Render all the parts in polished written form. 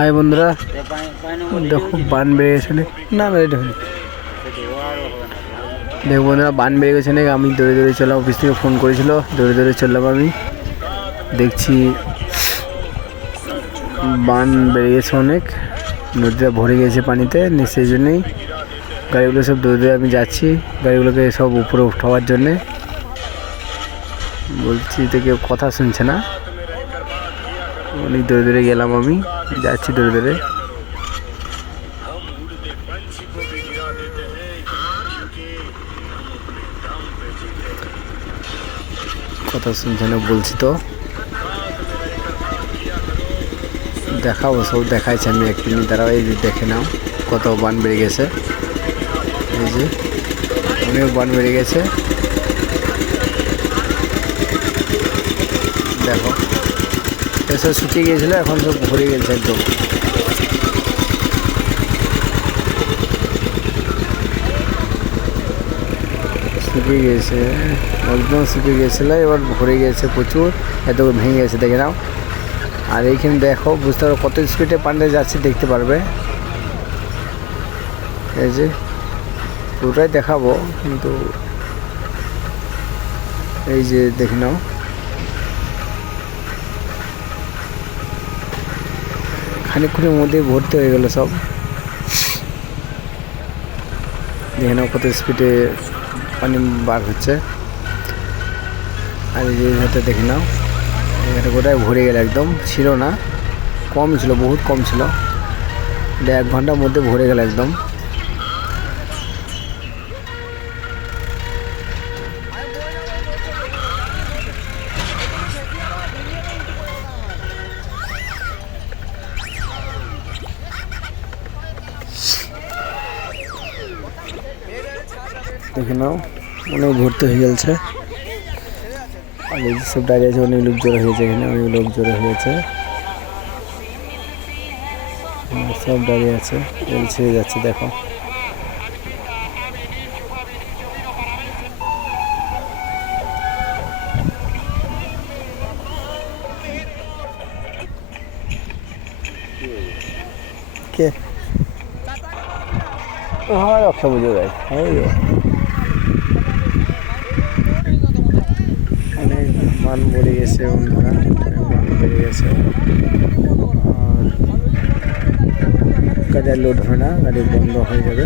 High বন্ধুরা, দেখো বান বেড়ে গেছে না দেখো বন্ধুরা, বান বেড়ে গেছে নাকি। আমি দৌড়ে দৌড়ে চললাম, অফিস থেকে ফোন করেছিল, দৌড়ে দৌড়ে চললাম। আমি দেখছি বান বেড়ে গেছে অনেক, নদীটা ভরে গেছে পানিতে। সেই জন্যেই গাড়িগুলো সব দৌড়ে দৌড়ে আমি যাচ্ছি, গাড়িগুলোকে সব উপরে উঠাবার জন্যে। বলছি তো কেউ কথা শুনছে না, অনেক দৌড়ে দৌড়ে গেলাম, আমি যাচ্ছি দৌড়ে দৌড়ে। কথা শুনছে না বলছি তো, দেখাবো, সব দেখাইছে। আমি এক মিনিট দাঁড়াও, এই যে দেখে নাও কত বান বেড়ে গেছে। এই যে অনেক বান বেড়ে গেছে, দেখো এসব শুকিয়ে গিয়েছিলো, এখন সব ভরে গেছে একদম। শুকিয়ে গেছে একদম, শুকিয়ে গিয়েছিলো, এবার ভরে গেছে প্রচুর, এত ভেঙে গেছে দেখে নাও। আর এইখানে দেখো, বুঝতে পারো কত স্পিডে পানিতে যাচ্ছে, দেখতে পারবে। এই যে পুরোটাই দেখাবো, কিন্তু এই যে দেখে নাও, খানিকক্ষণের মধ্যেই ভর্তি হয়ে গেল সব। দেখে নাও কত স্পিডে পানি বার হচ্ছে। আর এই যে হাতে দেখে নাও, এটা গোটায় ভরে গেল একদম, ছিল না, কম ছিল, বহুত কম ছিল। এটা 1 ঘন্টার মধ্যে ভরে গেল একদম। দেখে নাও অনেক ভর্তি হয়ে গেছে। আর এই সব দাঁড়িয়ে আছে, অনেক লোক জড়ো হয়েছে এখানে, অনেক লোক জড়ো হয়েছে, সব দাঁড়িয়ে আছে, জল ছেড়ে যাচ্ছে দেখো। কে হয় রক্ষা বুঝে যায়, অনেক মান বেড়ে গেছে বন্ধুরা, মান বেড়ে গেছে। আর গাড়ি লোড হয় না, গাড়ি বন্ধ হয়ে যাবে।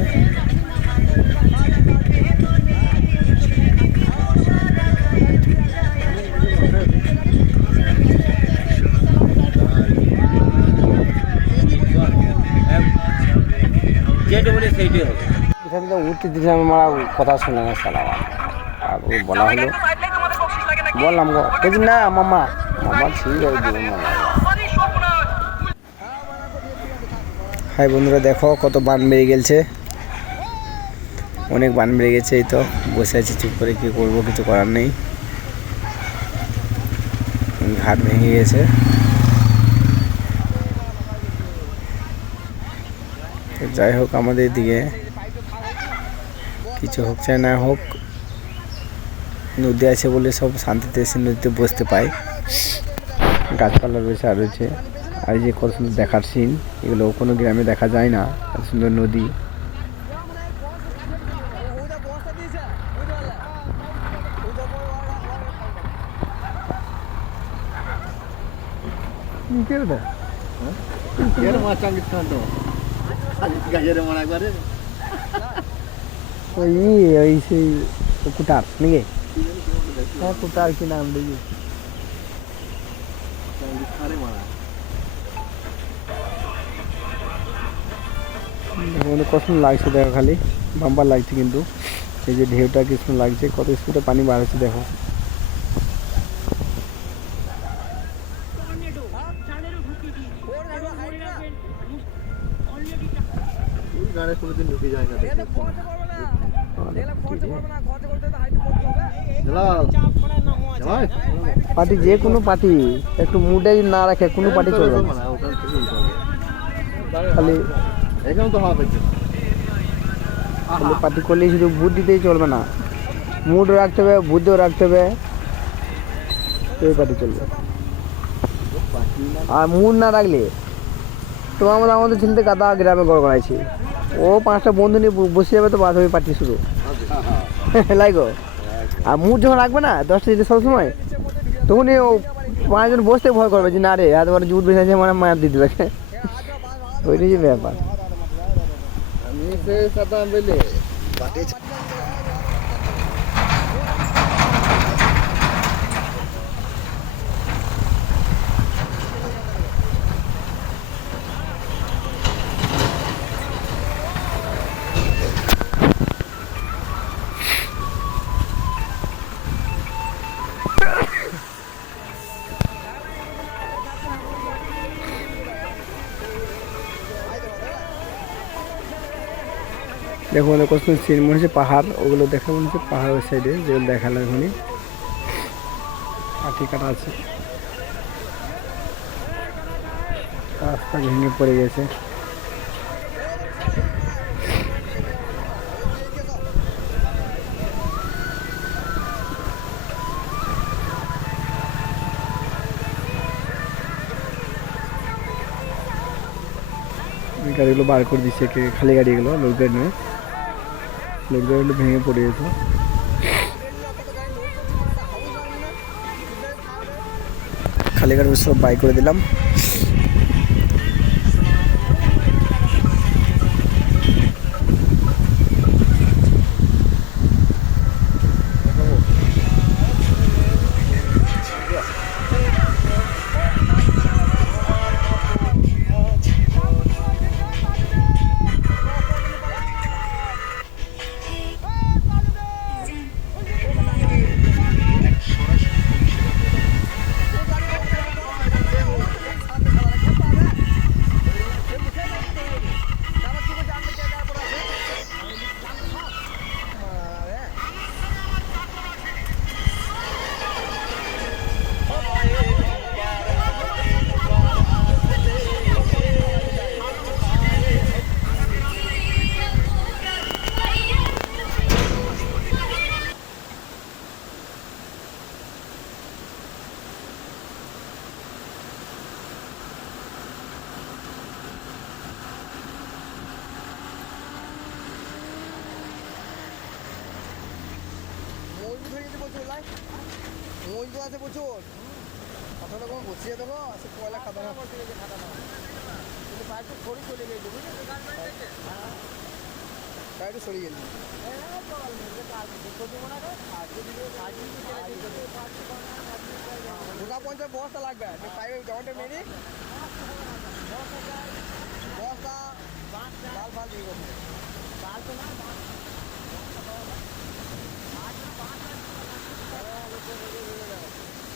এখানে তো উঠতে দিলে আমি মারা কথা শুনে না সালা। আর ও বলা হলো, বললাম গো, বলছি না মামা, মামা ঠিক আছে দিব মামা। হাই বন্ধুরা, দেখো কত বান বেড়ে গেছে, অনেক বান বেড়ে গেছে। এই তো বসে আছি চুপ করে, কী করবো, কিছু করার নেই। ঘাট ভেঙে গেছে। যাই হোক, আমাদের দিকে কিছু হোক চাই না হোক, নদী আছে বলে সব শান্তিতে এসে নদীতে বসতে পায়। গাছপালা রয়েছে আর রয়েছে, আর যে কত সুন্দর দেখার সিন, এগুলো কোনো গ্রামে দেখা যায় না, এত সুন্দর নদী। ওই সেই কুটার নাকি, হ্যাঁ কুটার কি নাম দেখি। কত লাগছে দেখো, খালি বাম্পার লাগছে, কিন্তু এই যে ঢেউটা কি সুন্দর লাগছে, কত স্পিডে পানি বার হচ্ছে দেখো। পার্টি যে কোনো পার্টি একটু মুডে না রাখে, কোনো পার্টি চলবে না, খালি পার্টি করলেই শুধু ভোট দিতেই চলবে না, মুড রাখতে হবে, বুদ্ধিও রাখতে হবে, তো এই পার্টি চলবে। আর মুড না রাখলে তো আমাদের ছেলেতে গাদা গ্রামে ঘর করাইছি। ও 5টা বন্ধু নিয়ে বসে যাবে তো বাদ হবে পার্টি শুরু। লাইগো আর মুড যখন রাখবে না 10টা দিতে সবসময়, তখনই ও 5 জন বসতে ভয় করবে যে না রে এত বড় জুট বেঁচে আছে মানে মার দিয়ে দেবে। ওইটাই যে ব্যাপার। দেখো মনে কত সিন মনে হচ্ছে পাহাড়, ওগুলো দেখা মনে হচ্ছে পাহাড়ের সাইডে যেগুলো দেখালো এখনই আটি কাটা আছে। রাস্তা ভেঙে পড়ে গেছে। গাড়িগুলো বার করে দিচ্ছে, খালি গাড়িগুলো লোক গাড়ি নয়, লোক গাড়িগুলো ভেঙে পড়ে গেছে। খালি গাড়ি সব বাই করে দিলাম। মজদু আছে প্রচুর, কথাটা কোনো বসিয়ে দেবো সে কয়লা খাতা না কিন্তু পাইপটা সরি চলে গেছে বুঝলি, গাড়িটা সরে গেছে। দুটা 50 বস্তা লাগবে পাইপের জমাটা মেরে বস্তা লাল ফাল দিয়ে করবে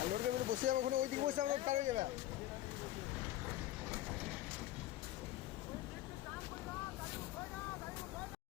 আর লোডকে বসে যাবো ওখানে, ওই দিকে বসে যাবো কার হয়ে যাবে।